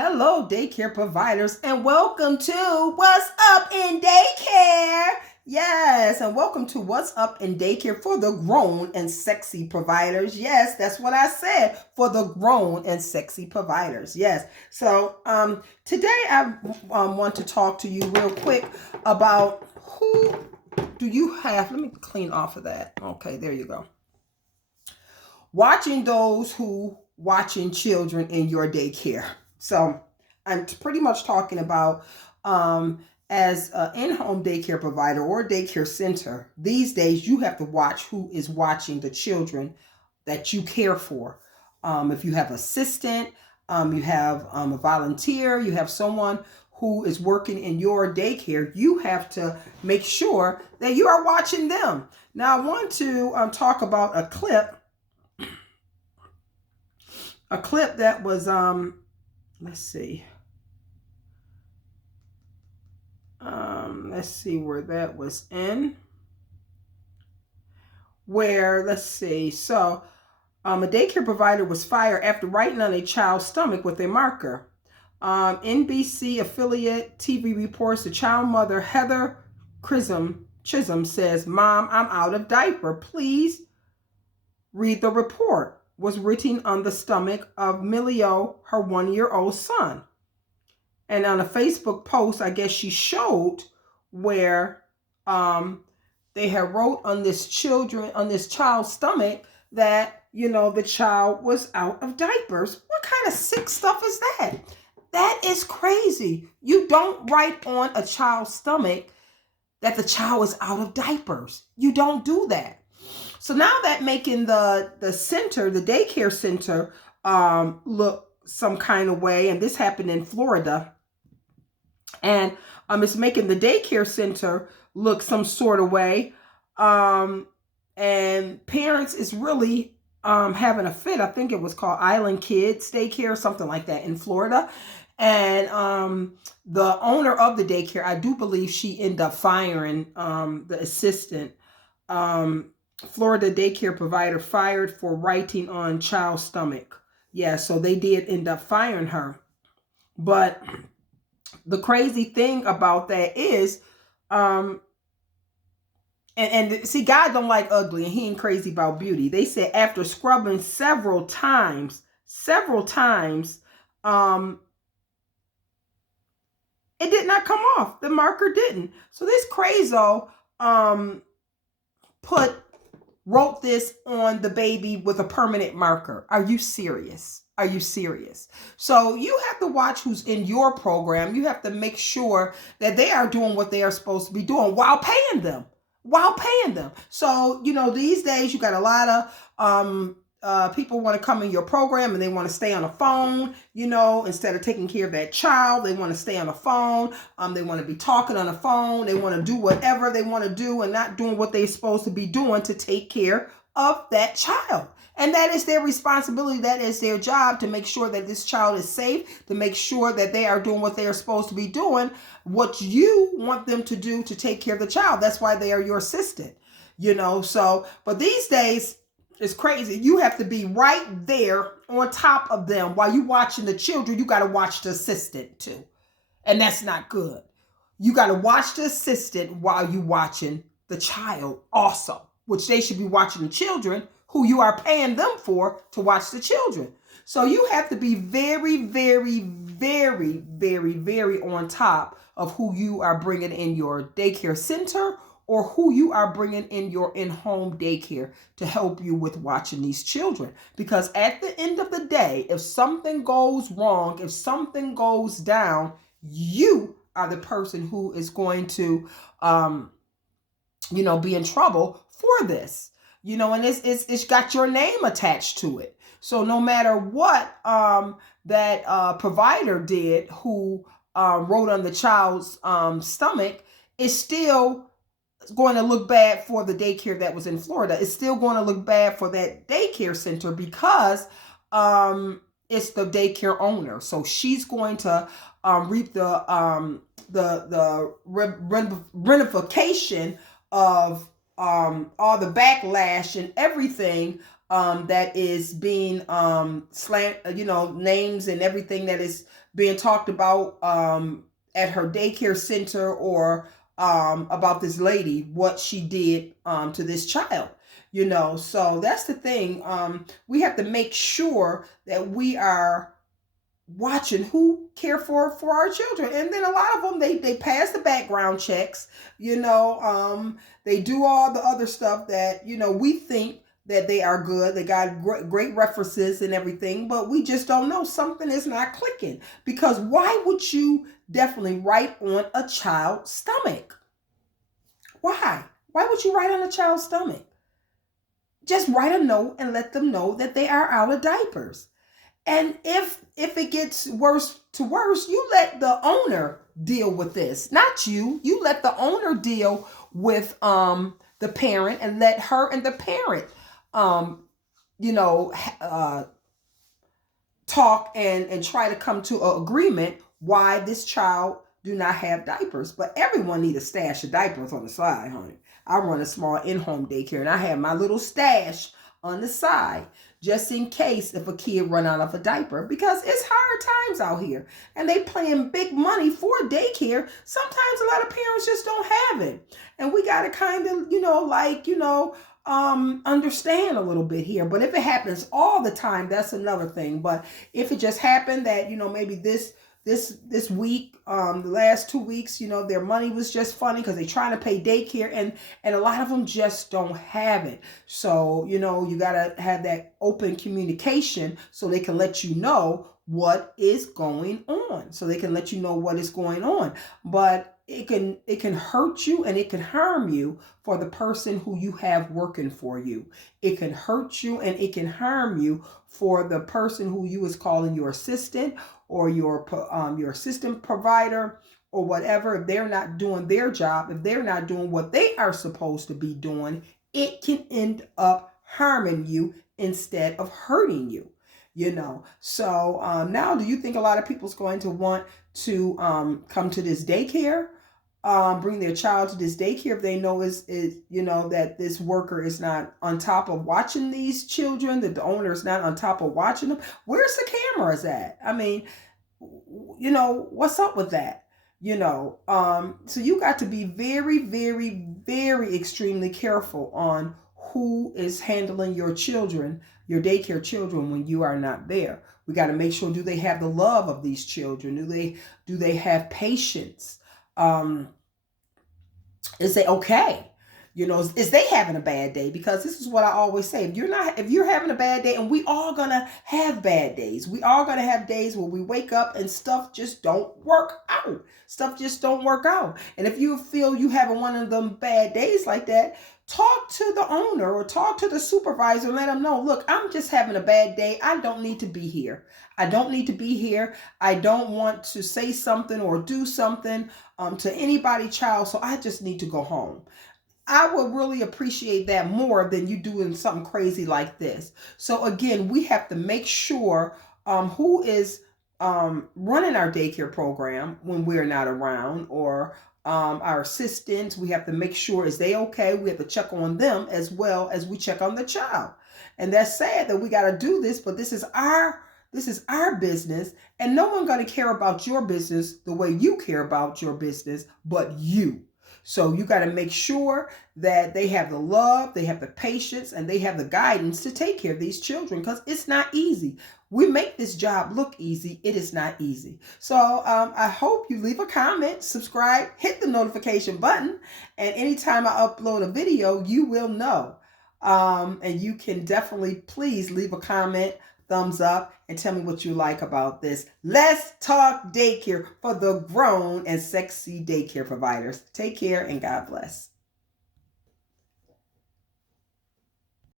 Hello, daycare providers, and welcome to What's Up in Daycare. Yes, and welcome to What's Up in Daycare for the grown and sexy providers. Yes, that's what I said, for the grown and sexy providers. Yes. So today I want to talk to you real quick about who do you have. Let me clean off of that. Okay, there you go. Watching those who watching children in your daycare. So I'm pretty much talking about as an in-home daycare provider or daycare center. These days, you have to watch who is watching the children that you care for. If you have an assistant, you have a volunteer, you have someone who is working in your daycare, you have to make sure that you are watching them. Now, I want to talk about a clip that was let's see where that was in, where let's see so a daycare provider was fired after writing on a child's stomach with a marker. NBC affiliate TV reports the child mother Heather Chisholm says, "Mom, I'm out of diaper, please read the report," was written on the stomach of Milio, her 1-year-old son. And on a Facebook post, I guess she showed where they had wrote on this child's stomach that, the child was out of diapers. What kind of sick stuff is that? That is crazy. You don't write on a child's stomach that the child is out of diapers. You don't do that. So now that making the center, the daycare center, look some kind of way, and this happened in Florida, and it's making the daycare center look some sort of way, and parents is really having a fit. I think it was called Island Kids Daycare, something like that in Florida, and the owner of the daycare, I do believe she ended up firing the assistant. Florida daycare provider fired for writing on child's stomach. Yeah, so they did end up firing her. But the crazy thing about that is, and see, God don't like ugly, and he ain't crazy about beauty. They said after scrubbing several times, it did not come off. The marker didn't. So this crazo wrote this on the baby with a permanent marker. Are you serious? Are you serious? So you have to watch who's in your program. You have to make sure that they are doing what they are supposed to be doing while paying them. So, these days you got a lot of people want to come in your program and they want to stay on the phone, instead of taking care of that child. They want to stay on the phone. They want to be talking on the phone. They want to do whatever they want to do and not doing what they're supposed to be doing to take care of that child. And that is their responsibility. That is their job, to make sure that this child is safe, to make sure that they are doing what they are supposed to be doing, what you want them to do to take care of the child. That's why they are your assistant, So, but these days, it's crazy. You have to be right there on top of them while you watching the children. You got to watch the assistant too. And that's not good. You got to watch the assistant while you watching the child also, which they should be watching the children who you are paying them for to watch the children. So you have to be very, very, very, very, very on top of who you are bringing in your daycare center or who you are bringing in your in-home daycare to help you with watching these children. Because at the end of the day, if something goes wrong, if something goes down, you are the person who is going to, be in trouble for this. And it's got your name attached to it. So no matter what that provider did who wrote on the child's stomach, it's still going to look bad for the daycare that was in Florida. It's still going to look bad for that daycare center because it's the daycare owner. So she's going to reap the ramification of all the backlash and everything that is being names and everything that is being talked about at her daycare center, or about this lady, what she did to this child. So that's the thing. We have to make sure that we are watching who care for our children. And then a lot of them, they pass the background checks. They do all the other stuff that we think that they are good. They got great references and everything, but we just don't know. Something is not clicking. Because why would you definitely write on a child's stomach? Why would you write on a child's stomach? Just write a note and let them know that they are out of diapers. And if it gets worse to worse, you let the owner deal with this, not you. You let the owner deal with the parent, and let her and the parent talk and try to come to an agreement why this child do not have diapers. But everyone need a stash of diapers on the side, honey. I run a small in-home daycare, and I have my little stash on the side, just in case if a kid run out of a diaper, because it's hard times out here and they paying big money for daycare. Sometimes a lot of parents just don't have it, and we got to kind of understand a little bit here. But if it happens all the time, that's another thing. But if it just happened that maybe this week, the last 2 weeks, their money was just funny because they're trying to pay daycare, and a lot of them just don't have it. So, you got to have that open communication so they can let you know what is going on. So they can let you know what is going on. But it can hurt you and it can harm you for the person who you have working for you. It can hurt you and it can harm you for the person who you is calling your assistant, or your assistant provider, or whatever. If they're not doing their job, if they're not doing what they are supposed to be doing, it can end up harming you instead of hurting you. So now, do you think a lot of people's going to want to come to this daycare, bring their child to this daycare, if they know is that this worker is not on top of watching these children, that the owner is not on top of watching them? Where's the cameras at? I mean, what's up with that? So you got to be very, very, very extremely careful on who is handling your children, your daycare children, when you are not there. We got to make sure, do they have the love of these children? Do they have patience? Is they okay? Is they having a bad day? Because this is what I always say. If you're having a bad day, and we all gonna have bad days. We all gonna have days where we wake up and stuff just don't work out. Stuff just don't work out. And if you feel you having one of them bad days like that, talk to the owner or talk to the supervisor and let them know, look, I'm just having a bad day. I don't need to be here. I don't need to be here. I don't want to say something or do something to anybody's child, so I just need to go home. I would really appreciate that more than you doing something crazy like this. So again, we have to make sure who is running our daycare program when we're not around, or our assistants. We have to make sure, is they okay? We have to check on them as well as we check on the child. And that's sad that we got to do this, but this is our business, and no one going to care about your business the way you care about your business but you. So you got to make sure that they have the love, they have the patience, and they have the guidance to take care of these children, because it's not easy. We make this job look easy. It is not easy. So I hope you leave a comment, subscribe, hit the notification button, and anytime I upload a video, you will know. And you can definitely, please leave a comment, thumbs up, and tell me what you like about this. Let's talk daycare for the grown and sexy daycare providers. Take care and God bless.